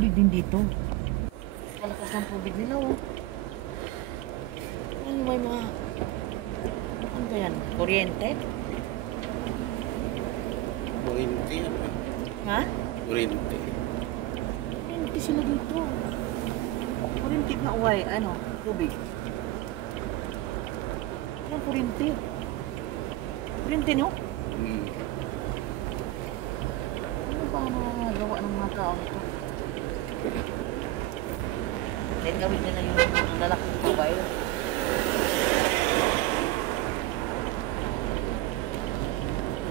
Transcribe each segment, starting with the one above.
tubig din dito. Malakas ng tubig nila, oh. Ano may mga... Ano ba yan? Kuryente? Kuryente yan. Ha? Kuryente. Kuryente sila dito. Kuryente na uway. Ano? Tubig. Ano kuryente? Kuryente nyo? Hmm. Ano ba ang nagawa ng mga tao nito? Then gawin nila yung lalaking mobile.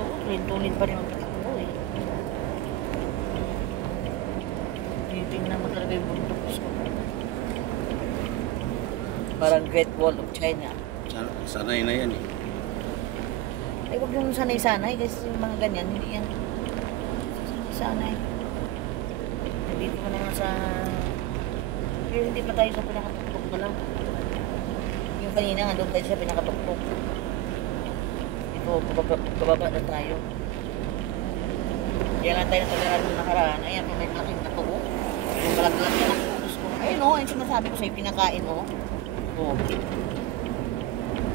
Oo, tuloy pa rin ang tatakbo eh. Titingnan mo talaga yung bundok ko. Parang Great Wall of China. Sanay na yan eh. Ay, huwag yung sanay-sanay kasi yung mga ganyan, hindi yan sanay. Dito ka naman sa... Pero hindi pa tayo sa pinakatuktok pa lang. Yung kanina nga doon tayo sa pinakatuktok. Ito, pababa na tayo. Kaya lang tayo natagaran ng nakaraan. Ayan, may malaking natuo. Yung malaglag yan ang putos ko. Ayun o, yung sinasabi ko sa'yo, pinakain o. O.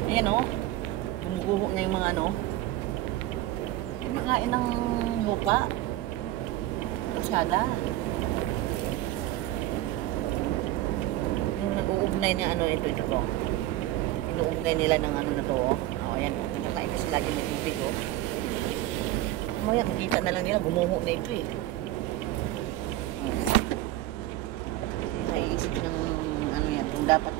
Ayan o. Gumuguho na yung mga ano. Pinakain ng lupa. Masyada. Nag-uugnay na ano ito ko. Inuugnay nila ng ano na to. Oh, ayan. Nakakain kasi lagi may tubig oh. Mamaya makita na lang nila gumuho na ito eh. Naiisip ng ano yan, kung dapat